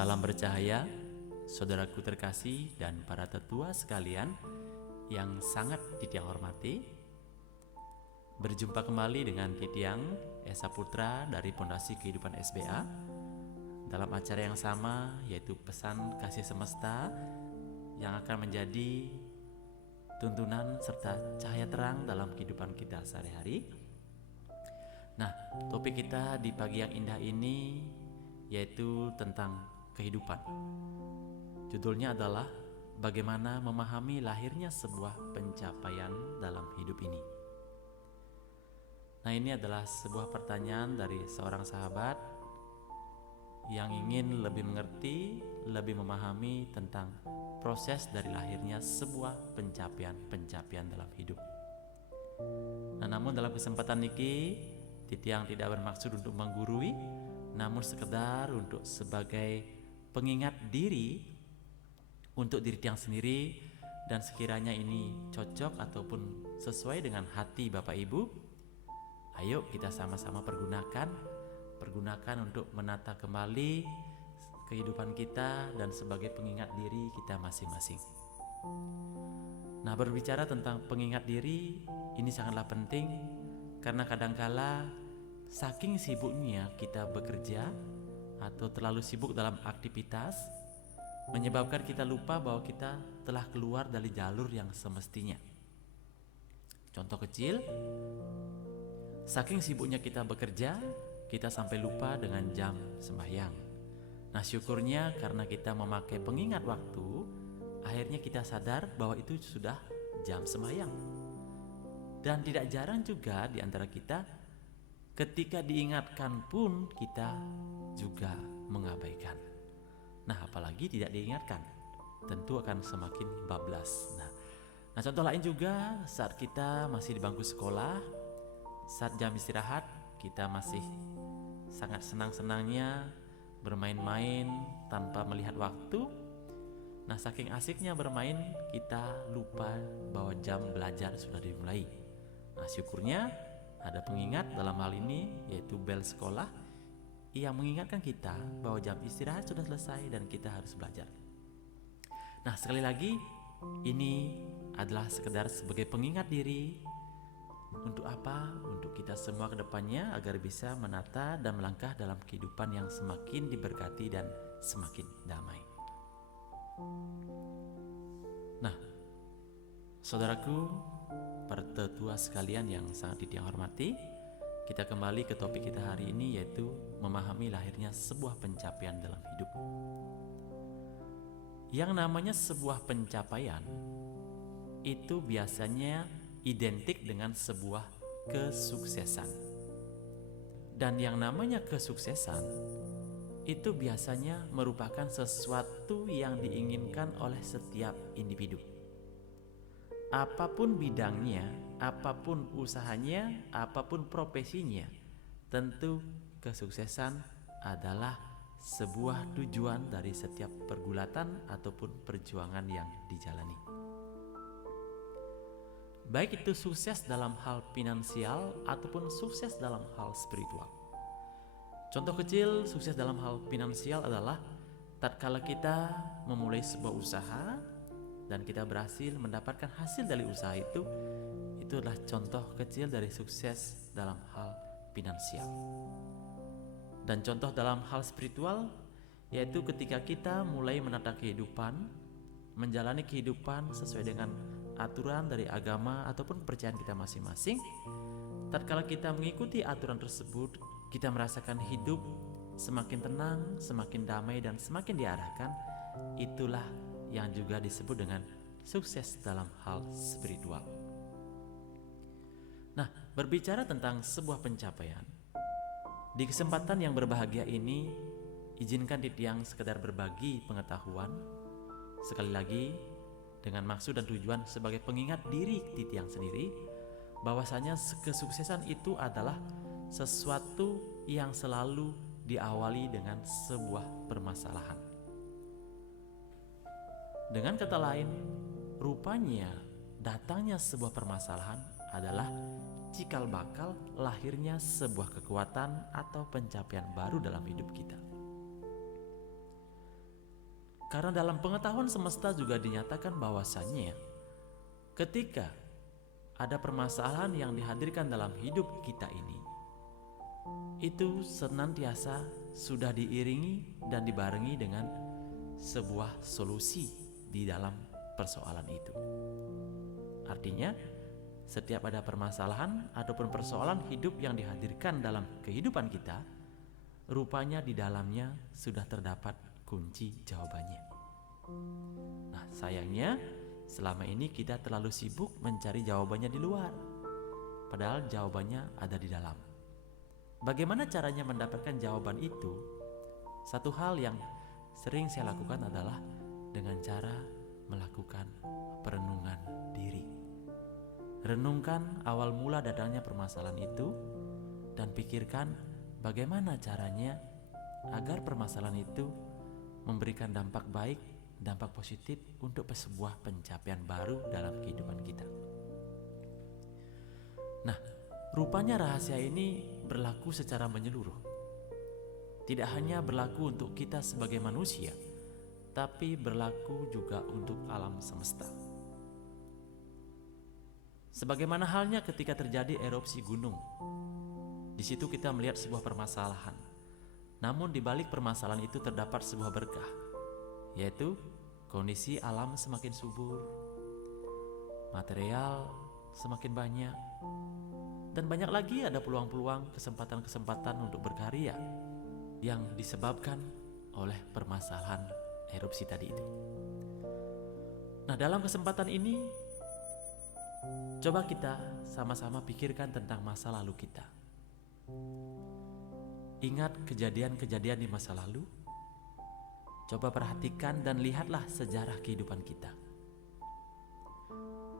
Salam bercahaya, saudaraku terkasih dan para tetua sekalian yang sangat Titiang hormati. Berjumpa kembali dengan Titiang Esa Putra dari Pondasi Kehidupan SBA dalam acara yang sama, yaitu pesan kasih semesta yang akan menjadi tuntunan serta cahaya terang dalam kehidupan kita sehari-hari. Nah, topik kita di pagi yang indah ini yaitu tentang kehidupan. Judulnya adalah bagaimana memahami lahirnya sebuah pencapaian dalam hidup ini. Nah, ini adalah sebuah pertanyaan dari seorang sahabat yang ingin lebih mengerti, lebih memahami tentang proses dari lahirnya sebuah pencapaian dalam hidup. Nah, namun dalam kesempatan ini Titiang tidak bermaksud untuk menggurui, namun sekedar untuk sebagai pengingat diri untuk diri Tiang sendiri, dan sekiranya ini cocok ataupun sesuai dengan hati Bapak Ibu, ayo kita sama-sama pergunakan untuk menata kembali kehidupan kita dan sebagai pengingat diri kita masing-masing. Nah, berbicara tentang pengingat diri ini sangatlah penting, karena kadangkala saking sibuknya kita bekerja atau terlalu sibuk dalam aktivitas menyebabkan kita lupa bahwa kita telah keluar dari jalur yang semestinya. Contoh kecil, saking sibuknya kita bekerja, kita sampai lupa dengan jam sembahyang. Nah, syukurnya karena kita memakai pengingat waktu, akhirnya kita sadar bahwa itu sudah jam sembahyang. Dan tidak jarang juga di antara kita, ketika diingatkan pun kita juga mengabaikan. Nah, apalagi tidak diingatkan, tentu akan semakin bablas. Nah, contoh lain juga saat kita masih di bangku sekolah, saat jam istirahat, kita masih sangat senang-senangnya bermain-main tanpa melihat waktu. Nah, saking asiknya bermain, kita lupa bahwa jam belajar sudah dimulai. Nah, syukurnya ada pengingat dalam hal ini, yaitu bel sekolah, yang mengingatkan kita bahwa jam istirahat sudah selesai dan kita harus belajar. Nah, sekali lagi, ini adalah sekedar sebagai pengingat diri. Untuk apa? Untuk kita semua ke depannya agar bisa menata dan melangkah dalam kehidupan yang semakin diberkati dan semakin damai. Nah, saudaraku, para tetua sekalian yang sangat Titiang hormati, kita kembali ke topik kita hari ini, yaitu memahami lahirnya sebuah pencapaian dalam hidup. Yang namanya sebuah pencapaian itu biasanya identik dengan sebuah kesuksesan. Dan yang namanya kesuksesan itu biasanya merupakan sesuatu yang diinginkan oleh setiap individu. Apapun bidangnya, apapun usahanya, apapun profesinya, tentu kesuksesan adalah sebuah tujuan dari setiap pergulatan ataupun perjuangan yang dijalani. Baik itu sukses dalam hal finansial ataupun sukses dalam hal spiritual. Contoh kecil sukses dalam hal finansial adalah tatkala kita memulai sebuah usaha dan kita berhasil mendapatkan hasil dari usaha itu adalah contoh kecil dari sukses dalam hal finansial. Dan contoh dalam hal spiritual yaitu ketika kita mulai menata kehidupan, menjalani kehidupan sesuai dengan aturan dari agama ataupun kepercayaan kita masing-masing. Tatkala kita mengikuti aturan tersebut, kita merasakan hidup semakin tenang, semakin damai, dan semakin diarahkan. Itulah yang juga disebut dengan sukses dalam hal spiritual. Nah, berbicara tentang sebuah pencapaian, di kesempatan yang berbahagia ini, izinkan Titiang sekedar berbagi pengetahuan, sekali lagi dengan maksud dan tujuan sebagai pengingat diri Titiang sendiri, bahwasanya kesuksesan itu adalah sesuatu yang selalu diawali dengan sebuah permasalahan. Dengan kata lain, rupanya datangnya sebuah permasalahan adalah cikal bakal lahirnya sebuah kekuatan atau pencapaian baru dalam hidup kita. Karena dalam pengetahuan semesta juga dinyatakan bahwasannya ketika ada permasalahan yang dihadirkan dalam hidup kita ini, itu senantiasa sudah diiringi dan dibarengi dengan sebuah solusi di dalam persoalan itu. Artinya, setiap ada permasalahan ataupun persoalan hidup yang dihadirkan dalam kehidupan kita, rupanya di dalamnya sudah terdapat kunci jawabannya. Nah, sayangnya selama ini kita terlalu sibuk mencari jawabannya di luar, padahal jawabannya ada di dalam. Bagaimana caranya mendapatkan jawaban itu? Satu hal yang sering saya lakukan adalah dengan cara melakukan perenungan diri. Renungkan awal mula datangnya permasalahan itu dan pikirkan bagaimana caranya agar permasalahan itu memberikan dampak baik, dampak positif untuk sebuah pencapaian baru dalam kehidupan kita. Nah, rupanya rahasia ini berlaku secara menyeluruh. Tidak hanya berlaku untuk kita sebagai manusia, tapi berlaku juga untuk alam semesta. Sebagaimana halnya ketika terjadi erupsi gunung. Di situ kita melihat sebuah permasalahan. Namun di balik permasalahan itu terdapat sebuah berkah, yaitu kondisi alam semakin subur, material semakin banyak, dan banyak lagi ada peluang-peluang, kesempatan-kesempatan untuk berkarya yang disebabkan oleh permasalahan erupsi tadi itu. Nah, dalam kesempatan ini, coba kita sama-sama pikirkan tentang masa lalu kita. Ingat kejadian-kejadian di masa lalu. Coba perhatikan dan lihatlah sejarah kehidupan kita.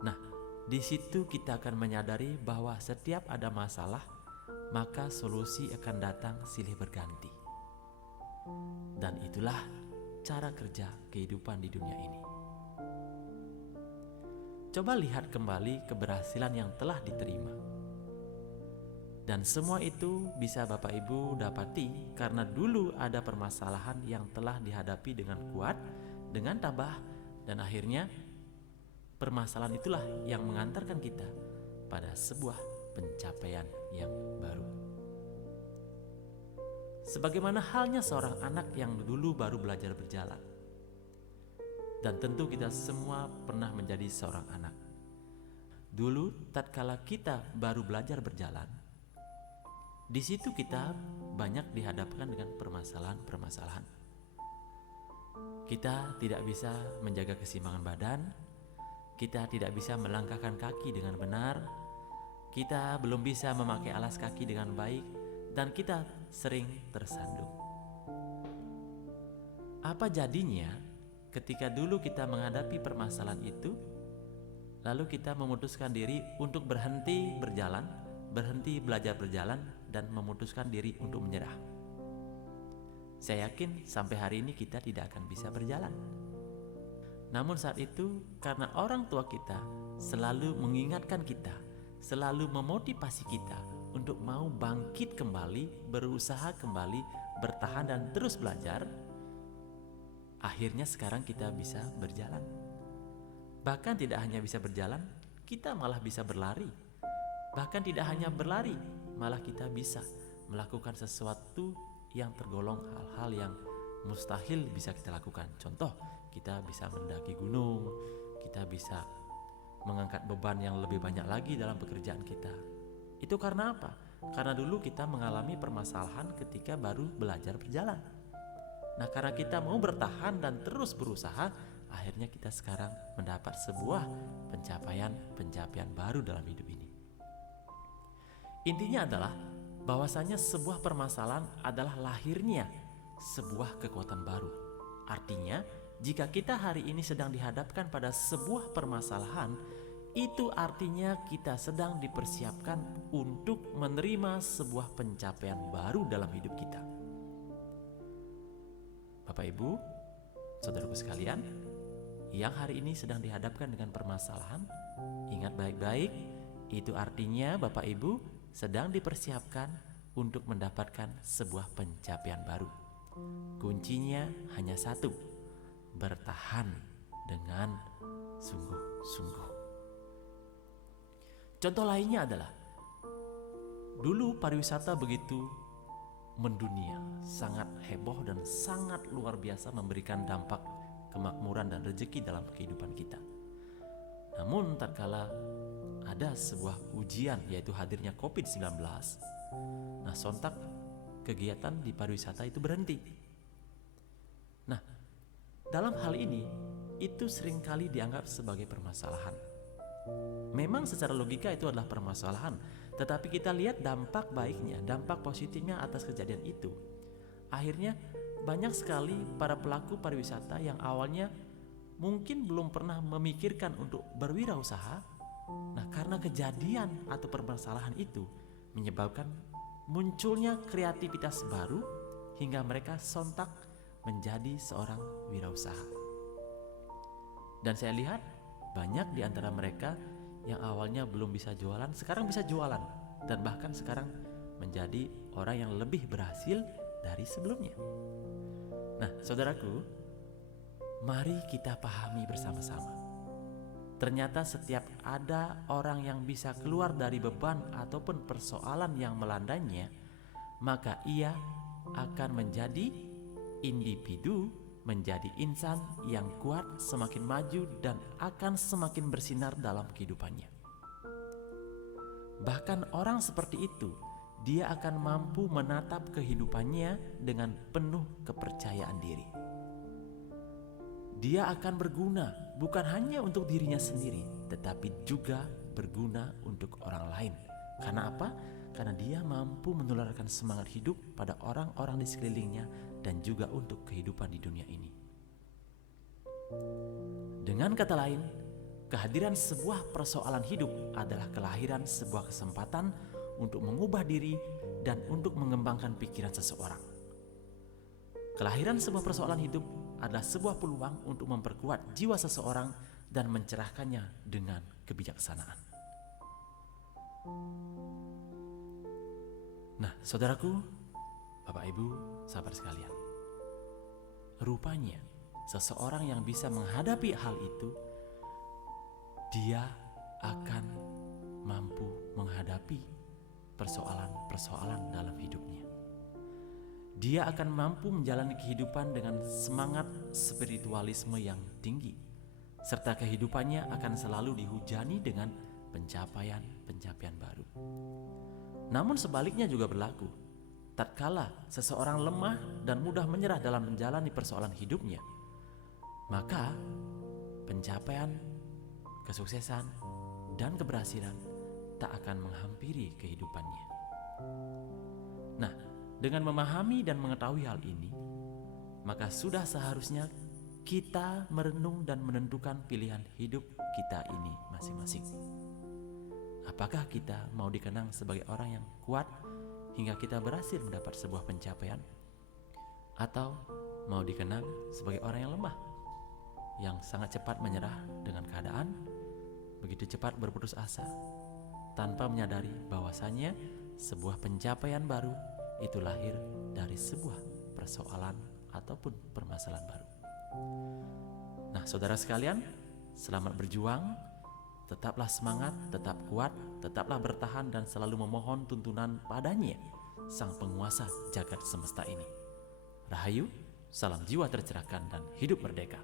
Nah, di situ kita akan menyadari bahwa setiap ada masalah, maka solusi akan datang silih berganti. Dan itulah cara kerja kehidupan di dunia ini. Coba lihat kembali keberhasilan yang telah diterima. Dan semua itu bisa Bapak Ibu dapati karena dulu ada permasalahan yang telah dihadapi dengan kuat, dengan tabah, dan akhirnya permasalahan itulah yang mengantarkan kita pada sebuah pencapaian yang baru. Sebagaimana halnya seorang anak yang dulu baru belajar berjalan. Dan tentu kita semua pernah menjadi seorang anak. Dulu tatkala kita baru belajar berjalan, di situ kita banyak dihadapkan dengan permasalahan-permasalahan. Kita tidak bisa menjaga keseimbangan badan, kita tidak bisa melangkahkan kaki dengan benar, kita belum bisa memakai alas kaki dengan baik, dan kita sering tersandung. Apa jadinya ketika dulu kita menghadapi permasalahan itu, lalu kita memutuskan diri untuk berhenti berjalan, berhenti belajar berjalan, dan memutuskan diri untuk menyerah? Saya yakin sampai hari ini kita tidak akan bisa berjalan. Namun saat itu karena orang tua kita selalu mengingatkan kita, selalu memotivasi kita untuk mau bangkit kembali, berusaha kembali, bertahan dan terus belajar, akhirnya sekarang kita bisa berjalan. Bahkan tidak hanya bisa berjalan, kita malah bisa berlari. Bahkan tidak hanya berlari, malah kita bisa melakukan sesuatu yang tergolong hal-hal yang mustahil bisa kita lakukan. Contoh, kita bisa mendaki gunung, kita bisa mengangkat beban yang lebih banyak lagi dalam pekerjaan kita. Itu karena apa? Karena dulu kita mengalami permasalahan ketika baru belajar berjalan. Nah, karena kita mau bertahan dan terus berusaha, akhirnya kita sekarang mendapat sebuah pencapaian baru dalam hidup ini. Intinya adalah bahwasanya sebuah permasalahan adalah lahirnya sebuah kekuatan baru. Artinya, jika kita hari ini sedang dihadapkan pada sebuah permasalahan, itu artinya kita sedang dipersiapkan untuk menerima sebuah pencapaian baru dalam hidup kita. Bapak Ibu, saudaraku sekalian, yang hari ini sedang dihadapkan dengan permasalahan, ingat baik-baik, itu artinya Bapak Ibu sedang dipersiapkan untuk mendapatkan sebuah pencapaian baru. Kuncinya hanya satu, bertahan dengan sungguh-sungguh. Contoh lainnya adalah dulu pariwisata begitu mendunia, sangat heboh dan sangat luar biasa memberikan dampak kemakmuran dan rezeki dalam kehidupan kita. Namun tatkala ada sebuah ujian, yaitu hadirnya COVID-19, nah sontak kegiatan di pariwisata itu berhenti. Nah, dalam hal ini itu seringkali dianggap sebagai permasalahan. Memang secara logika itu adalah permasalahan, tetapi kita lihat dampak baiknya, dampak positifnya atas kejadian itu. Akhirnya banyak sekali para pelaku pariwisata yang awalnya mungkin belum pernah memikirkan untuk berwirausaha. Nah, karena kejadian atau permasalahan itu menyebabkan munculnya kreativitas baru hingga mereka sontak menjadi seorang wirausaha. Dan saya lihat banyak di antara mereka yang awalnya belum bisa jualan, sekarang bisa jualan, dan bahkan sekarang menjadi orang yang lebih berhasil dari sebelumnya. Nah, saudaraku, mari kita pahami bersama-sama. Ternyata setiap ada orang yang bisa keluar dari beban ataupun persoalan yang melandainya, maka ia akan menjadi individu, menjadi insan yang kuat, semakin maju dan akan semakin bersinar dalam kehidupannya. Bahkan orang seperti itu, dia akan mampu menatap kehidupannya dengan penuh kepercayaan diri. Dia akan berguna bukan hanya untuk dirinya sendiri, tetapi juga berguna untuk orang lain. Karena apa? Karena dia mampu menularkan semangat hidup pada orang-orang di sekelilingnya dan juga untuk kehidupan di dunia ini. Dengan kata lain, kehadiran sebuah persoalan hidup adalah kelahiran sebuah kesempatan untuk mengubah diri dan untuk mengembangkan pikiran seseorang. Kelahiran sebuah persoalan hidup adalah sebuah peluang untuk memperkuat jiwa seseorang dan mencerahkannya dengan kebijaksanaan. Nah, saudaraku, Bapak Ibu, sahabat sekalian, rupanya seseorang yang bisa menghadapi hal itu, dia akan mampu menghadapi persoalan-persoalan dalam hidupnya. Dia akan mampu menjalani kehidupan dengan semangat spiritualisme yang tinggi, serta kehidupannya akan selalu dihujani dengan pencapaian-pencapaian baru. Namun sebaliknya juga berlaku. Tatkala seseorang lemah dan mudah menyerah dalam menjalani persoalan hidupnya, maka pencapaian, kesuksesan, dan keberhasilan tak akan menghampiri kehidupannya. Nah, dengan memahami dan mengetahui hal ini, maka sudah seharusnya kita merenung dan menentukan pilihan hidup kita ini masing-masing. Apakah kita mau dikenang sebagai orang yang kuat hingga kita berhasil mendapat sebuah pencapaian, atau mau dikenang sebagai orang yang lemah, yang sangat cepat menyerah dengan keadaan, begitu cepat berputus asa, tanpa menyadari bahwasannya sebuah pencapaian baru itu lahir dari sebuah persoalan ataupun permasalahan baru. Nah, saudara sekalian, selamat berjuang, tetaplah semangat, tetap kuat, tetaplah bertahan dan selalu memohon tuntunan padanya, Sang Penguasa jagat semesta ini. Rahayu, salam jiwa tercerahkan dan hidup merdeka.